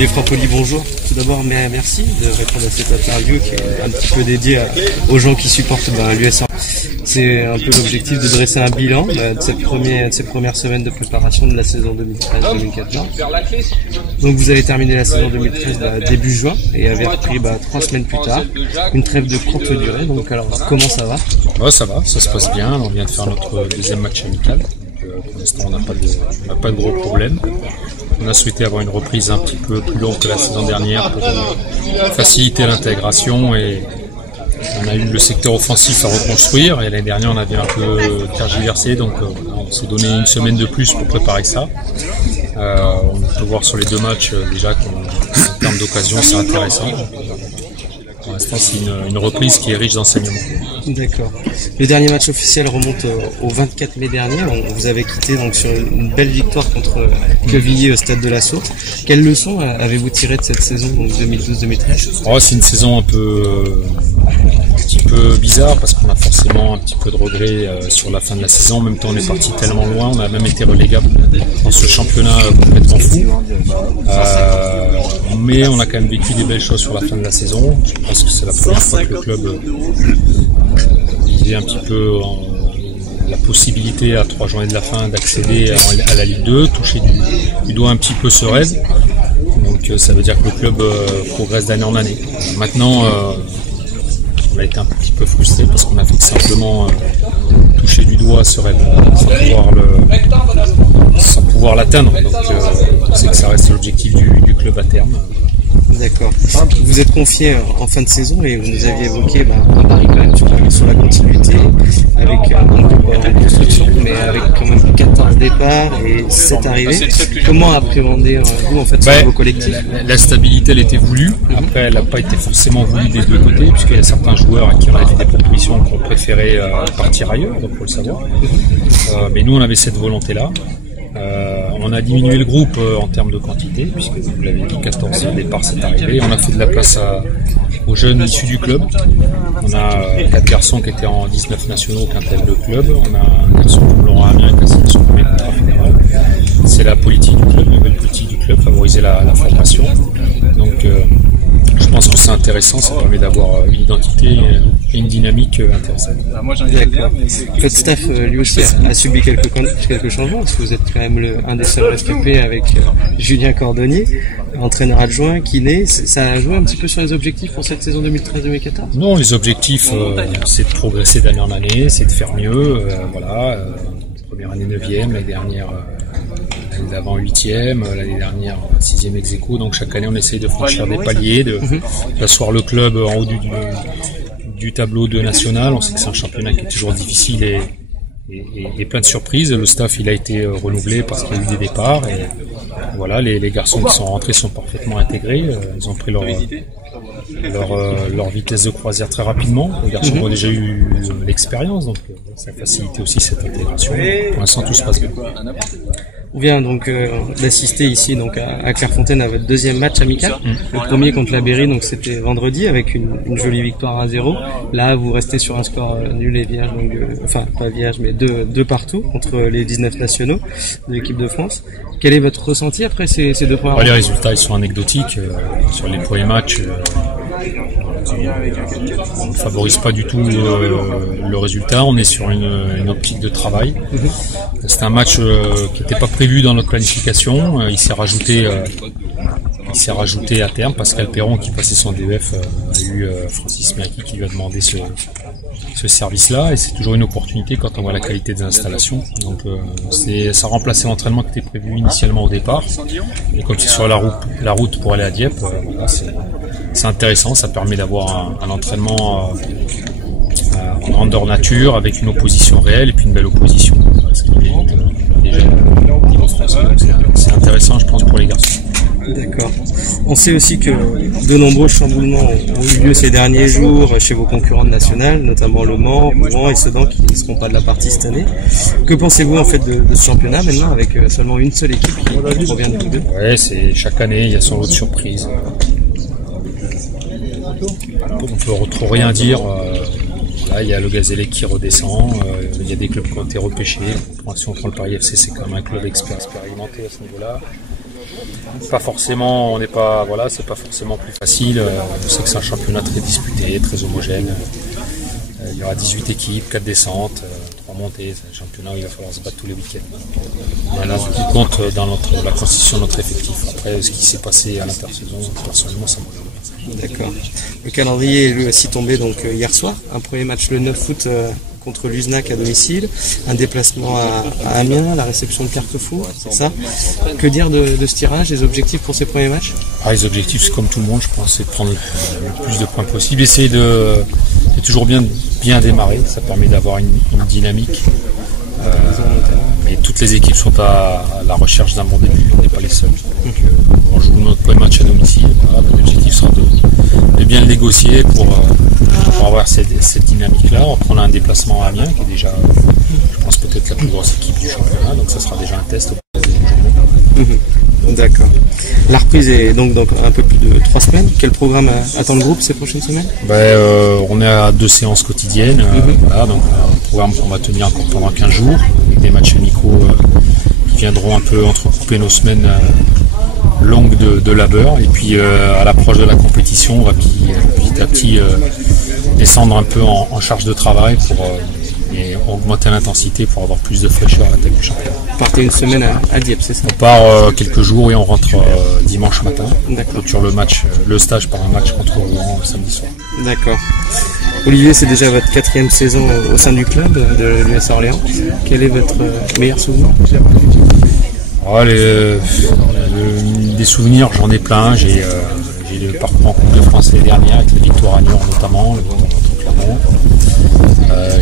Olivier Frampoli, bonjour. Tout d'abord, merci de répondre à cette interview qui est un petit peu dédiée aux gens qui supportent l'USA. C'est un peu l'objectif de dresser un bilan de ces premières semaines de préparation de la saison 2013-2014. Donc vous avez terminé la saison 2013 début juin et avez repris 3 semaines plus tard, une trêve de courte durée. Donc alors comment ça va? Ouais, ça va, ça se passe bien. On vient de faire notre deuxième match amical. Pour l'instant, on n'a pas de gros problèmes. On a souhaité avoir une reprise un petit peu plus longue que la saison dernière pour faciliter l'intégration et on a eu le secteur offensif à reconstruire et l'année dernière on avait un peu tergiversé, donc on s'est donné une semaine de plus pour préparer ça. On peut voir sur les 2 matchs déjà qu'en termes d'occasion c'est intéressant. Pour l'instant, c'est une reprise qui est riche d'enseignements. D'accord. Le dernier match officiel remonte au 24 mai dernier. Vous avez quitté donc sur une belle victoire contre Quevilly au stade de la Source. Quelles leçons avez-vous tirées de cette saison 2012-2013? C'est une saison un petit peu bizarre parce qu'on a forcément un petit peu de regrets sur la fin de la saison. En même temps, on est parti tellement loin, on a même été relégable dans ce championnat complètement fou. Mais on a quand même vécu des belles choses sur la fin de la saison. Je pense que c'est la première fois que le club vivait un petit peu la possibilité à 3 journées de la fin d'accéder à la Ligue 2, toucher du doigt un petit peu ce rêve. Donc ça veut dire que le club progresse d'année en année. Maintenant, on a été un petit peu frustré parce qu'on a fait simplement toucher du doigt ce rêve sans pouvoir l'atteindre. Donc c'est que ça reste l'objectif du club à terme. D'accord. Vous êtes confié en fin de saison et vous nous aviez évoqué un pari quand même sur la continuité avec en construction, mais avec quand même 14 départs et 7 arrivées. Comment appréhender vous en fait sur vos collectifs? La stabilité elle était voulue. Après elle n'a pas été forcément voulue des 2 côtés puisqu'il y a certains joueurs qui auraient fait des propositions qui ont préféré partir ailleurs, donc faut le savoir. Mais nous on avait cette volonté là. On a diminué le groupe en termes de quantité, puisque vous l'avez dit, 14 départs c'est arrivé. On a fait de la place aux jeunes issus du club. On a 4 garçons qui étaient en 19 nationaux qui intègrent le club. On a un garçon comme Laurent Amien qui a signé son premier contrat fédéral. C'est la politique du club, la nouvelle politique du club, favoriser la formation. Donc je pense que c'est intéressant, ça permet d'avoir une identité et une dynamique intéressante. D'accord. Votre staff lui aussi a subi quelques changements, parce que vous êtes quand même un des seuls rescapés avec Julien Cordonnier, entraîneur adjoint, kiné. Ça a joué un petit peu sur les objectifs pour cette saison 2013-2014? Non, les objectifs c'est de progresser d'année en année, c'est de faire mieux. Première année 9e, l'année dernière l'année d'avant 8e, l'année dernière 6e ex aequo, donc chaque année on essaye de franchir des paliers, d'asseoir le club en haut du tableau de national. On sait que c'est un championnat qui est toujours difficile et plein de surprises. Le staff il a été renouvelé parce qu'il y a eu des départs et voilà, les garçons qui sont rentrés sont parfaitement intégrés, ils ont pris leur vitesse de croisière très rapidement. Les garçons ont déjà eu l'expérience, donc ça a facilité aussi cette intégration. Pour l'instant tout se passe bien. On vient donc d'assister ici donc à Clairefontaine à votre deuxième match amical. Le premier contre la Berry, donc c'était vendredi avec une jolie victoire 1-0. Là vous restez sur un score nul et vierge, donc enfin pas vierge mais deux partout contre les 19 nationaux de l'équipe de France. Quel est votre ressenti après ces 2 points? Les résultats ils sont anecdotiques. Sur les premiers matchs on ne favorise pas du tout le résultat, on est sur une optique de travail. C'est un match qui n'était pas prévu dans notre planification, il s'est rajouté à terme. Pascal Perron qui passait son DEF a eu Francis Miaki qui lui a demandé ce service-là et c'est toujours une opportunité quand on voit la qualité des installations. Donc ça remplaçait l'entraînement qui était prévu initialement au départ et comme c'est sur la route pour aller à Dieppe, c'est intéressant, ça permet d'avoir un entraînement en grandeur nature avec une opposition réelle et puis une belle opposition. C'est intéressant je pense pour les garçons. D'accord. On sait aussi que de nombreux chamboulements ont eu lieu ces derniers jours chez vos concurrents nationales, notamment Le Mans, Rouen et Sedan qui ne seront pas de la partie cette année. Que pensez-vous en fait de ce championnat maintenant avec seulement une seule équipe qui provient de Ligue 2? Ouais, c'est chaque année il y a son lot de surprises. On peut trop rien dire. Là, il y a le Gazélec qui redescend, il y a des clubs qui ont été repêchés. Si on prend le Paris FC, c'est quand même un club expérimenté à ce niveau-là. Pas forcément, c'est pas forcément plus facile. On sait que c'est un championnat très disputé, très homogène. Il y aura 18 équipes, 4 descentes, 3 montées. C'est un championnat où il va falloir se battre tous les week-ends. Voilà ce qui compte dans la constitution de notre effectif. Après, ce qui s'est passé à l'intersaison, personnellement, ça me regarde. D'accord. Le calendrier est lui aussi tombé donc hier soir. Un premier match le 9 août contre l'Uznac à domicile, un déplacement à Amiens, la réception de Carquefou, c'est ça. Que dire de ce tirage, les objectifs pour ces premiers matchs? Les objectifs, c'est comme tout le monde, je pense, c'est de prendre le plus de points possible. Essayer c'est toujours bien démarrer, ça permet d'avoir une dynamique. Mais toutes les équipes sont à la recherche d'un bon début, on n'est pas les seuls. Donc, on joue notre premier match à domicile. L'objectif sera de bien le négocier pour avoir cette dynamique-là. On prendra un déplacement à Amiens, qui est déjà, je pense, peut-être la plus grosse équipe du championnat, donc ça sera déjà un test au cours des journées. D'accord. La reprise est donc dans un peu plus de 3 semaines. Quel programme attend le groupe ces prochaines semaines? On est à 2 séances quotidiennes. Donc un programme qu'on va tenir encore pendant 15 jours, avec des matchs amicaux qui viendront un peu entrecouper nos semaines longues de labeur. Et puis à l'approche de la compétition, on va petit à petit descendre un peu en charge de travail et augmenter l'intensité pour avoir plus de fraîcheur à l'attaque du championnat. Vous partez une semaine à Dieppe, c'est ça? On part quelques jours et on rentre dimanche matin. D'accord. Sur le stage par un match contre Rouen samedi soir. D'accord. Olivier, c'est déjà votre 4e saison au sein du club de l'US Orléans. Quel est votre meilleur souvenir? Des souvenirs, j'en ai plein. J'ai le parcours en Coupe de France l'année dernière avec la victoire à Niort notamment, le victoire contre Clermont.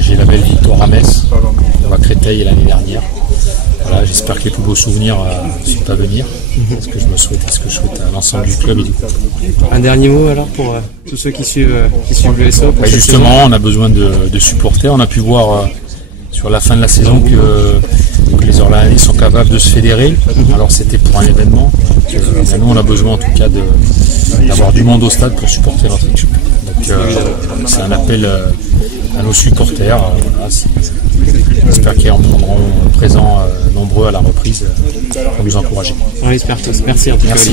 J'ai la belle victoire à Metz, à Créteil l'année dernière. Voilà, j'espère que les plus beaux souvenirs sont à venir. C'est ce que je me souhaite et ce que je souhaite à l'ensemble du club et du groupe. Un dernier mot alors pour tous ceux qui suivent l'USO. Justement, on a besoin de supporters. On a pu voir sur la fin de la saison que les Orléanais sont capables de se fédérer. Alors c'était pour un événement. Nous, on a besoin en tout cas d'avoir du monde au stade pour supporter notre équipe. Donc c'est un appel à nos supporters. J'espère qu'ils reprendront présents nombreux à la reprise pour nous encourager. On l'espère tous. Merci en tout cas. Merci.